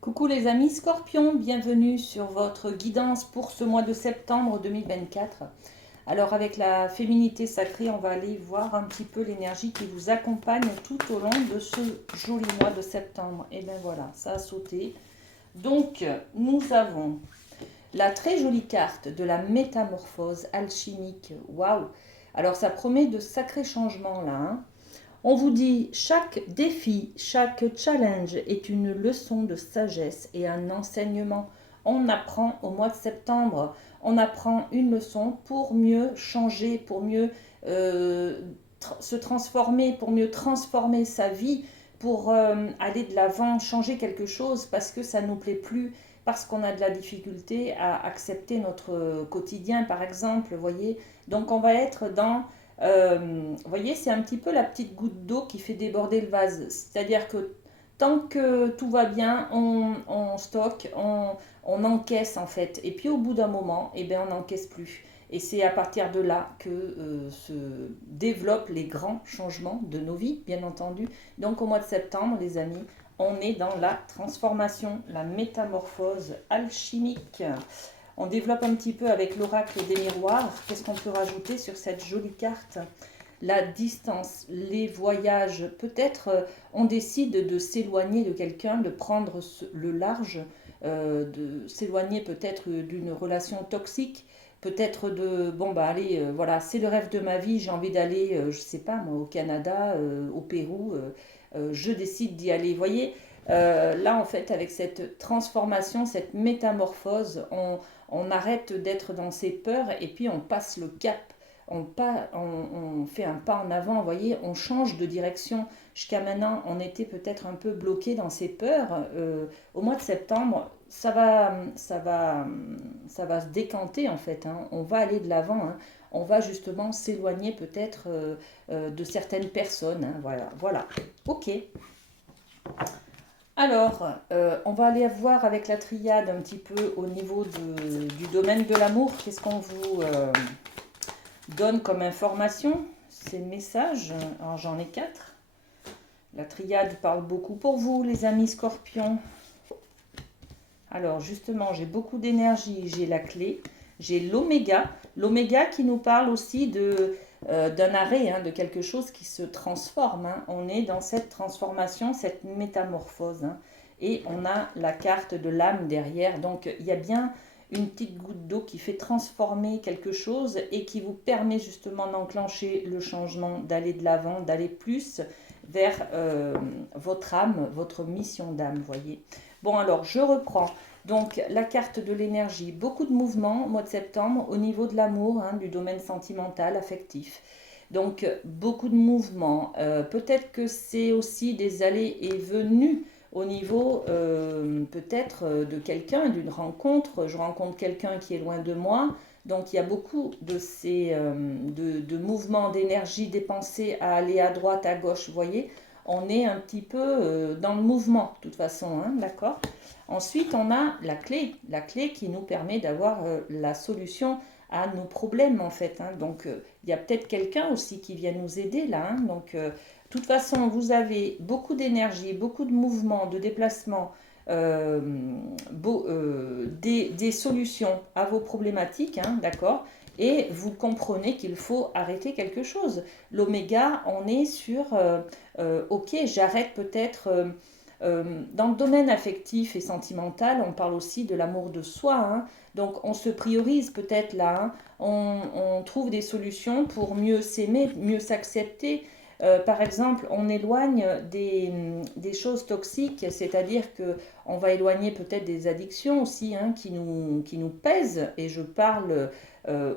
Coucou les amis Scorpions, bienvenue sur votre guidance pour ce mois de septembre 2024. Alors avec la féminité sacrée, on va aller voir un petit peu l'énergie qui vous accompagne tout au long de ce joli mois de septembre. Et bien voilà, ça a sauté. Donc nous avons la très jolie carte de la métamorphose alchimique. Waouh! Alors ça promet de sacrés changements là, hein. On vous dit, chaque défi, chaque challenge est une leçon de sagesse et un enseignement. On apprend au mois de septembre, on apprend une leçon pour mieux changer, pour mieux se transformer, pour mieux transformer sa vie, pour aller de l'avant, changer quelque chose parce que ça ne nous plaît plus, parce qu'on a de la difficulté à accepter notre quotidien, par exemple, voyez. Donc on va être dans vous voyez, c'est un petit peu la petite goutte d'eau qui fait déborder le vase. C'est-à-dire que tant que tout va bien, on stocke, on encaisse en fait. Et puis au bout d'un moment, eh bien, on n'encaisse plus. Et c'est à partir de là que se développent les grands changements de nos vies, bien entendu. Donc au mois de septembre, les amis, on est dans la transformation, la métamorphose alchimique. On développe un petit peu avec l'oracle des miroirs. Qu'est-ce qu'on peut rajouter sur cette jolie carte? La distance, les voyages. Peut-être on décide de s'éloigner de quelqu'un, de prendre le large, de s'éloigner peut-être d'une relation toxique. Peut-être de, bon bah allez, voilà, c'est le rêve de ma vie, j'ai envie d'aller, je sais pas moi, au Canada, au Pérou, je décide d'y aller. Vous voyez, là en fait, avec cette transformation, cette métamorphose, on arrête d'être dans ses peurs et puis on passe le cap. On fait un pas en avant, vous voyez, on change de direction. Jusqu'à maintenant, on était peut-être un peu bloqué dans ses peurs. Au mois de septembre, ça va se décanter en fait, hein. On va aller de l'avant, hein. On va justement s'éloigner peut-être de certaines personnes, hein. Voilà, voilà. Ok. Alors, on va aller voir avec la triade un petit peu au niveau du domaine de l'amour. Qu'est-ce qu'on vous donne comme information? Ces messages, alors j'en ai 4. La triade parle beaucoup pour vous, les amis scorpions. Alors justement, j'ai beaucoup d'énergie, j'ai la clé, j'ai l'oméga. L'oméga qui nous parle aussi d'un arrêt, hein, de quelque chose qui se transforme, hein. On est dans cette transformation, cette métamorphose, hein. Et on a la carte de l'âme derrière. Donc il y a bien une petite goutte d'eau qui fait transformer quelque chose et qui vous permet justement d'enclencher le changement, d'aller de l'avant, d'aller plus vers votre âme, votre mission d'âme, voyez. Bon alors, je reprends. Donc la carte de l'énergie, beaucoup de mouvements au mois de septembre au niveau de l'amour, hein, du domaine sentimental, affectif. Donc beaucoup de mouvements. Peut-être que c'est aussi des allées et venues au niveau peut-être de quelqu'un, d'une rencontre. Je rencontre quelqu'un qui est loin de moi. Donc il y a beaucoup de ces de mouvements d'énergie dépensés à aller à droite, à gauche, vous voyez. On est un petit peu dans le mouvement, de toute façon, hein, d'accord. Ensuite, on a la clé qui nous permet d'avoir la solution à nos problèmes, en fait, hein. Donc, il y a peut-être quelqu'un aussi qui vient nous aider là, hein. Donc, de toute façon, vous avez beaucoup d'énergie, beaucoup de mouvements, de déplacements, euh, des solutions à vos problématiques, hein, d'accord. Et vous comprenez qu'il faut arrêter quelque chose. L'oméga, on est sur, ok, j'arrête peut-être. Dans le domaine affectif et sentimental, on parle aussi de l'amour de soi, hein. Donc on se priorise peut-être là, hein. On trouve des solutions pour mieux s'aimer, mieux s'accepter. Par exemple, on éloigne des choses toxiques, c'est-à-dire que on va éloigner peut-être des addictions aussi, hein, qui nous pèsent. Et je parle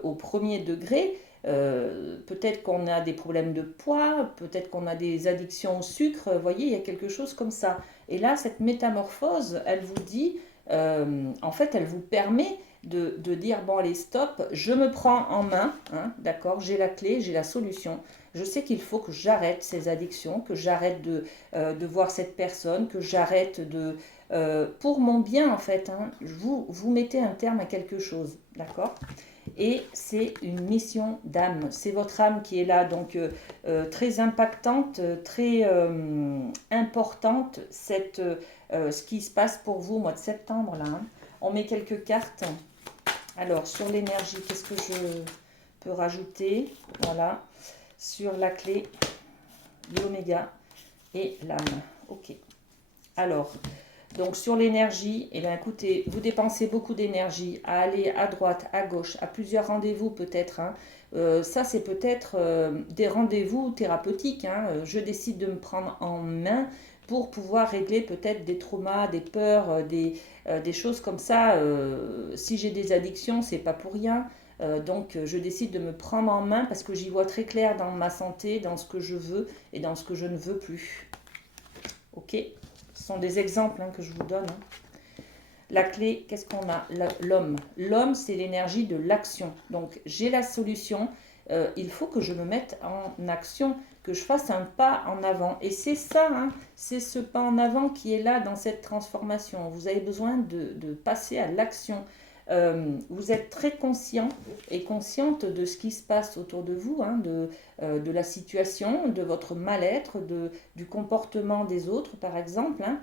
au premier degré. Peut-être qu'on a des problèmes de poids, peut-être qu'on a des addictions au sucre, vous voyez, il y a quelque chose comme ça. Et là, cette métamorphose, elle vous dit, en fait, elle vous permet de dire, bon allez, stop, je me prends en main, hein, d'accord, j'ai la clé, j'ai la solution. Je sais qu'il faut que j'arrête ces addictions, que j'arrête de voir cette personne, que j'arrête de... pour mon bien, en fait, hein, vous mettez un terme à quelque chose, d'accord. et c'est une mission d'âme. C'est votre âme qui est là, donc très impactante, très importante, ce qui se passe pour vous au mois de septembre là. Hein. On met quelques cartes. Alors sur l'énergie, qu'est-ce que je peux rajouter? Voilà, sur la clé, l'oméga et l'âme. Ok. Alors, donc sur l'énergie, eh bien, écoutez, vous dépensez beaucoup d'énergie à aller à droite, à gauche, à plusieurs rendez-vous peut-être. Hein. Ça, c'est peut-être des rendez-vous thérapeutiques. Hein. Je décide de me prendre en main pour pouvoir régler peut-être des traumas, des peurs, des choses comme ça. Si j'ai des addictions, c'est pas pour rien. Donc, je décide de me prendre en main parce que j'y vois très clair dans ma santé, dans ce que je veux et dans ce que je ne veux plus. Ok? Ce sont des exemples que je vous donne. Hein. La clé, qu'est-ce qu'on a? L'homme. L'homme, c'est l'énergie de l'action. Donc, j'ai la solution. Il faut que je me mette en action, que je fasse un pas en avant. Et c'est ça, hein, c'est ce pas en avant qui est là dans cette transformation. Vous avez besoin de passer à l'action. Vous êtes très conscient et consciente de ce qui se passe autour de vous, hein, de la situation, de votre mal-être, du comportement des autres, par exemple. Hein.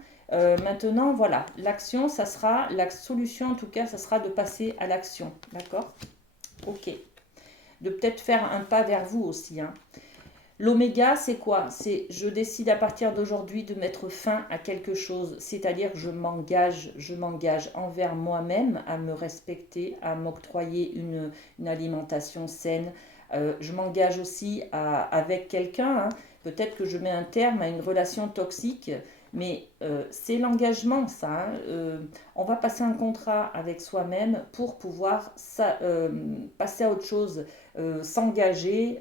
Maintenant, voilà, l'action, ça sera, la solution en tout cas, ça sera de passer à l'action. D'accord? Ok. De peut-être faire un pas vers vous aussi. Hein. L'oméga, c'est quoi? C'est je décide à partir d'aujourd'hui de mettre fin à quelque chose, c'est-à-dire je m'engage envers moi-même à me respecter, à m'octroyer une alimentation saine. Je m'engage aussi avec quelqu'un. Hein. Peut-être que je mets un terme à une relation toxique, mais c'est l'engagement, ça. Hein. On va passer un contrat avec soi-même pour pouvoir passer à autre chose, s'engager.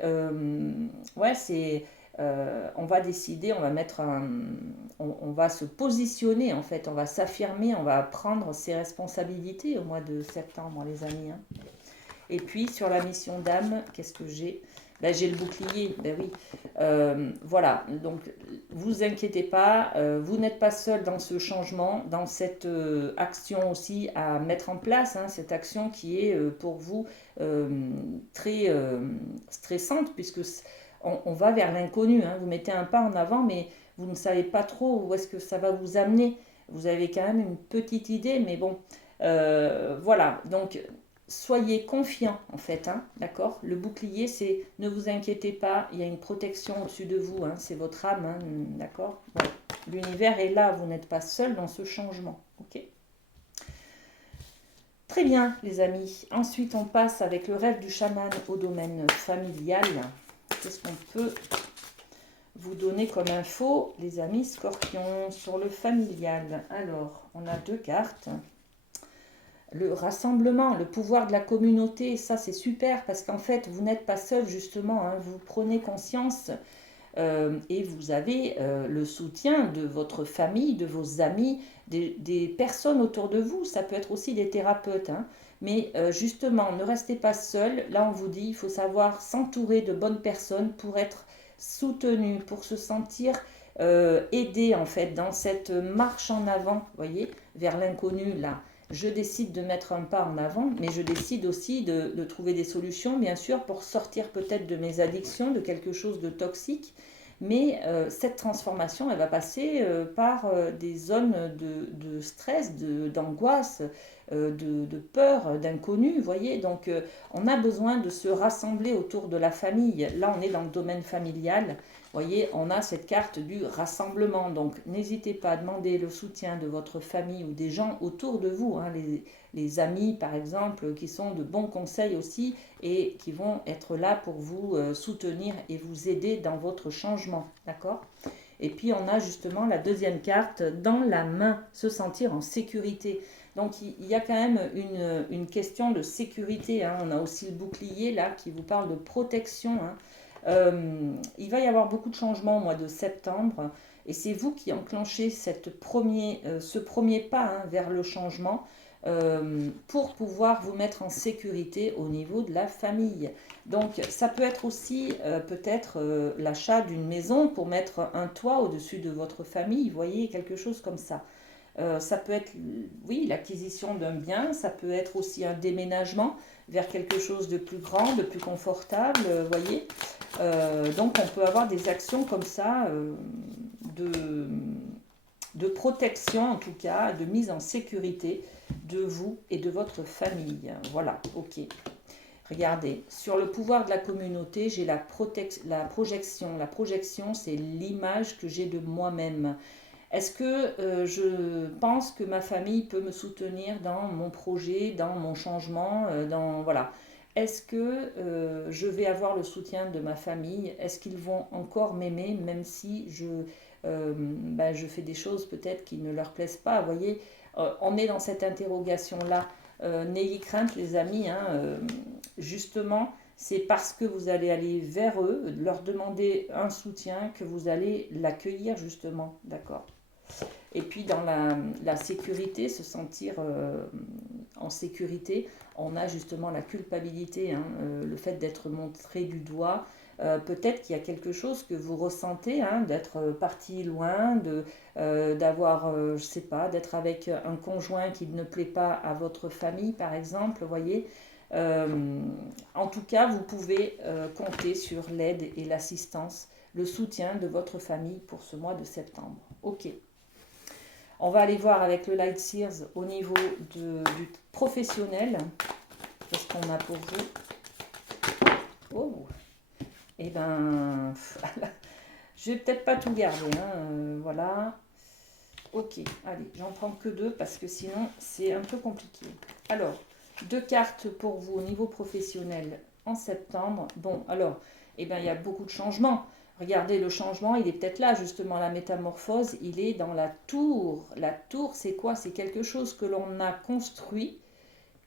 Ouais, c'est. On va décider, on va mettre on va se positionner en fait, on va s'affirmer, on va prendre ses responsabilités au mois de septembre, les amis. Hein. Et puis sur la mission d'âme, qu'est-ce que j'ai? Ben, j'ai le bouclier, ben oui. Voilà, donc vous inquiétez pas, vous n'êtes pas seul dans ce changement, dans cette action aussi à mettre en place, hein, cette action qui est pour vous très stressante, puisque on va vers l'inconnu. Hein. Vous mettez un pas en avant, mais vous ne savez pas trop où est-ce que ça va vous amener. Vous avez quand même une petite idée, mais bon, voilà, donc soyez confiants en fait, hein, d'accord? Le bouclier, c'est ne vous inquiétez pas, il y a une protection au-dessus de vous, hein, c'est votre âme, hein, d'accord? Voilà. L'univers est là, vous n'êtes pas seul dans ce changement, ok? Très bien, les amis. Ensuite, on passe avec le rêve du chaman au domaine familial. Qu'est-ce qu'on peut vous donner comme info, les amis scorpions, sur le familial? Alors, on a deux cartes. Le rassemblement, le pouvoir de la communauté, ça c'est super parce qu'en fait vous n'êtes pas seul justement, hein, vous prenez conscience et vous avez le soutien de votre famille, de vos amis, des personnes autour de vous, ça peut être aussi des thérapeutes. Hein. Mais justement, ne restez pas seul, là on vous dit, il faut savoir s'entourer de bonnes personnes pour être soutenu, pour se sentir aidé en fait dans cette marche en avant, voyez, vers l'inconnu là. Je décide de mettre un pas en avant, mais je décide aussi de trouver des solutions, bien sûr, pour sortir peut-être de mes addictions, de quelque chose de toxique. Mais cette transformation, elle va passer par des zones de stress, d'angoisse, de peur, d'inconnu, vous voyez. Donc, on a besoin de se rassembler autour de la famille. Là, on est dans le domaine familial. Vous voyez, on a cette carte du rassemblement. Donc, n'hésitez pas à demander le soutien de votre famille ou des gens autour de vous, hein, les amis, par exemple, qui sont de bons conseils aussi et qui vont être là pour vous soutenir et vous aider dans votre changement. D'accord ? Et puis, on a justement la deuxième carte, dans la main, se sentir en sécurité. Donc, il y a quand même une question de sécurité. Hein. On a aussi le bouclier, là, qui vous parle de protection. Hein. Il va y avoir beaucoup de changements au mois de septembre et c'est vous qui enclenchez ce premier pas hein, vers le changement pour pouvoir vous mettre en sécurité au niveau de la famille. Donc ça peut être aussi peut-être l'achat d'une maison pour mettre un toit au-dessus de votre famille, vous voyez, quelque chose comme ça. Ça peut être, oui, l'acquisition d'un bien, ça peut être aussi un déménagement vers quelque chose de plus grand, de plus confortable, voyez. Donc on peut avoir des actions comme ça de, de protection en tout cas, de mise en sécurité de vous et de votre famille. Voilà, ok. Regardez, sur le pouvoir de la communauté, j'ai la projection. La projection, c'est l'image que j'ai de moi-même. Est-ce que je pense que ma famille peut me soutenir dans mon projet, dans mon changement, dans voilà. Est-ce que je vais avoir le soutien de ma famille? Est-ce qu'ils vont encore m'aimer même si je fais des choses peut-être qui ne leur plaisent pas? Vous voyez, on est dans cette interrogation-là. N'ayez crainte les amis, hein, justement, c'est parce que vous allez aller vers eux, leur demander un soutien, que vous allez l'accueillir justement, d'accord? Et puis dans la sécurité, se sentir en sécurité, on a justement la culpabilité, hein, le fait d'être montré du doigt. Peut-être qu'il y a quelque chose que vous ressentez, hein, d'être parti loin, d'avoir, je sais pas, d'être avec un conjoint qui ne plaît pas à votre famille, par exemple, vous voyez. En tout cas, vous pouvez compter sur l'aide et l'assistance, le soutien de votre famille pour ce mois de septembre. Ok. On va aller voir avec le Light Sears au niveau du professionnel. Qu'est-ce qu'on a pour vous? Oh, eh ben, je vais peut-être pas tout garder, hein, voilà. Ok, allez, j'en prends que deux parce que sinon c'est un peu compliqué. Alors, deux cartes pour vous au niveau professionnel en septembre. Bon, alors, eh ben, il y a beaucoup de changements. Regardez, le changement, il est peut-être là, justement, la métamorphose, il est dans la tour. La tour, c'est quoi? C'est quelque chose que l'on a construit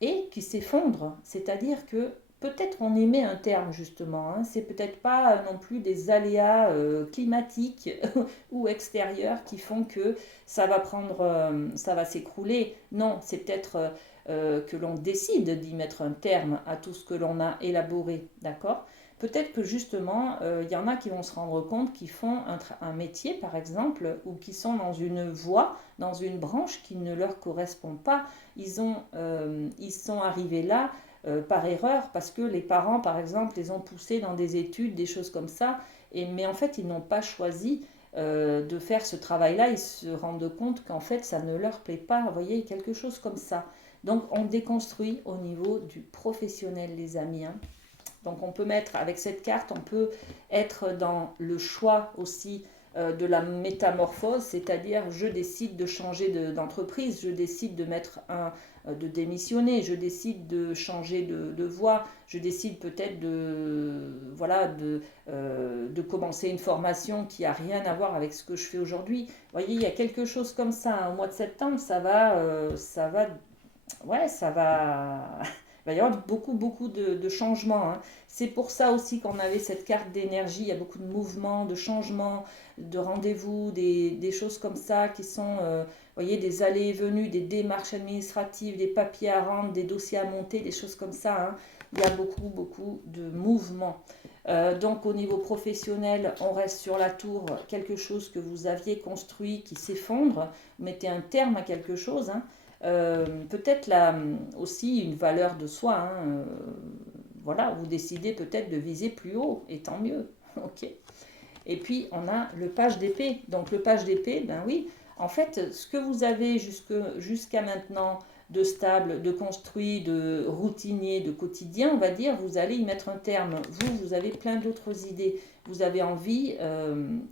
et qui s'effondre. C'est-à-dire que peut-être on y met un terme, justement. Hein. C'est peut-être pas non plus des aléas climatiques ou extérieurs qui font que ça va ça va s'écrouler. Non, c'est peut-être que l'on décide d'y mettre un terme à tout ce que l'on a élaboré, d'accord? Peut-être que justement, il y en a qui vont se rendre compte qu'ils font un métier, par exemple, ou qui sont dans une voie, dans une branche qui ne leur correspond pas. Ils sont arrivés là par erreur parce que les parents, par exemple, les ont poussés dans des études, des choses comme ça, mais en fait, ils n'ont pas choisi de faire ce travail-là. Ils se rendent compte qu'en fait, ça ne leur plaît pas. Vous voyez, quelque chose comme ça. Donc, on déconstruit au niveau du professionnel, les amis. Hein. Donc on peut mettre, avec cette carte, on peut être dans le choix aussi de la métamorphose, c'est-à-dire je décide de changer d'entreprise, je décide de démissionner, je décide de changer de voie, je décide peut-être de commencer une formation qui n'a rien à voir avec ce que je fais aujourd'hui. Vous voyez, il y a quelque chose comme ça. Hein. Au mois de septembre, ça va, il va y avoir beaucoup de changements. Hein. C'est pour ça aussi qu'on avait cette carte d'énergie. Il y a beaucoup de mouvements, de changements, de rendez-vous, des choses comme ça qui sont, vous voyez, des allées et venues, des démarches administratives, des papiers à rendre, des dossiers à monter, des choses comme ça. Hein. Il y a beaucoup de mouvements. Donc au niveau professionnel, on reste sur la tour, quelque chose que vous aviez construit qui s'effondre. Vous mettez un terme à quelque chose. Hein. Peut-être là aussi une valeur de soi. Hein, voilà, vous décidez peut-être de viser plus haut, et tant mieux. Ok. Et puis on a le page d'épée. Donc le page d'épée, ben oui, en fait, ce que vous avez jusqu'à maintenant de stable, de construit, de routinier, de quotidien, on va dire, vous allez y mettre un terme. Vous avez plein d'autres idées. Vous avez envie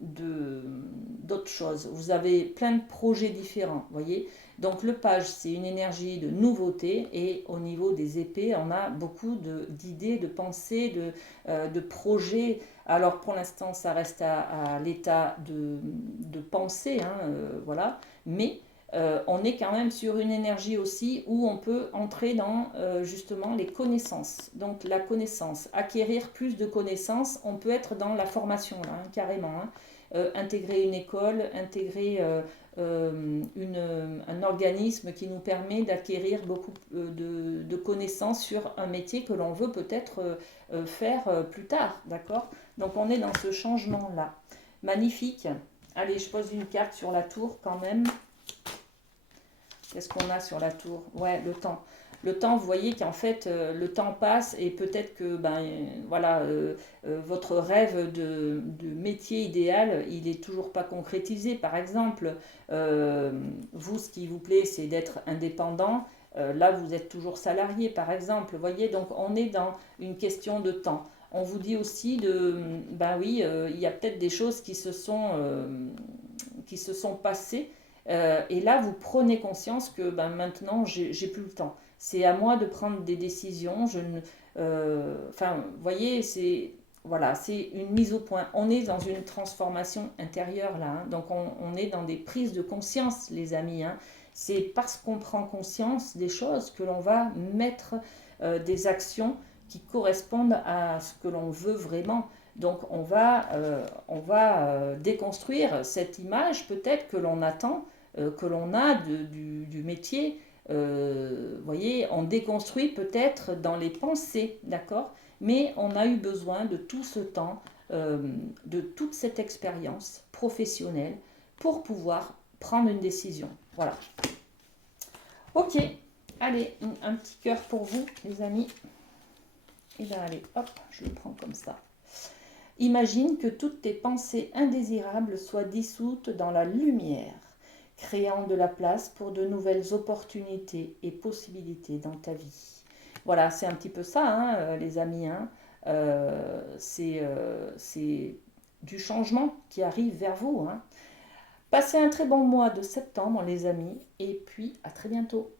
d'autres choses. Vous avez plein de projets différents, voyez. Donc le page, c'est une énergie de nouveauté et au niveau des épées, on a beaucoup d'idées, de pensées, de projets. Alors pour l'instant, ça reste à l'état de pensée, hein, voilà. Mais on est quand même sur une énergie aussi où on peut entrer dans justement les connaissances. Donc la connaissance, acquérir plus de connaissances, on peut être dans la formation là, hein, carrément. Hein. Intégrer une école, intégrer un organisme qui nous permet d'acquérir beaucoup de connaissances sur un métier que l'on veut peut-être faire plus tard, d'accord? Donc on est dans ce changement-là. Magnifique. Allez, je pose une carte sur la tour quand même. Qu'est-ce qu'on a sur la tour? Ouais, le temps. Le temps, vous voyez qu'en fait, le temps passe et peut-être que ben, voilà, votre rêve de métier idéal, il n'est toujours pas concrétisé. Par exemple, euh, vous, ce qui vous plaît, c'est d'être indépendant. Là, vous êtes toujours salarié, par exemple. Vous voyez, donc on est dans une question de temps. On vous dit aussi ben oui, il y a peut-être des choses qui se sont passées. Et là, vous prenez conscience que ben, maintenant, j'ai plus le temps. C'est à moi de prendre des décisions. Enfin, vous voyez, c'est voilà, c'est une mise au point. On est dans une transformation intérieure là, hein. Donc on est dans des prises de conscience, les amis, hein. C'est parce qu'on prend conscience des choses que l'on va mettre des actions qui correspondent à ce que l'on veut vraiment. Donc on va déconstruire cette image peut-être que l'on attend, que l'on a du métier. Vous voyez, on déconstruit peut-être dans les pensées, d'accord? Mais on a eu besoin de tout ce temps, de toute cette expérience professionnelle pour pouvoir prendre une décision. Voilà. Ok, allez, un petit cœur pour vous, les amis. Et bien allez, hop, je le prends comme ça. Imagine que toutes tes pensées indésirables soient dissoutes dans la lumière, créant de la place pour de nouvelles opportunités et possibilités dans ta vie. Voilà, c'est un petit peu ça, hein, les amis, hein. C'est du changement qui arrive vers vous, hein. Passez un très bon mois de septembre, les amis, et puis à très bientôt.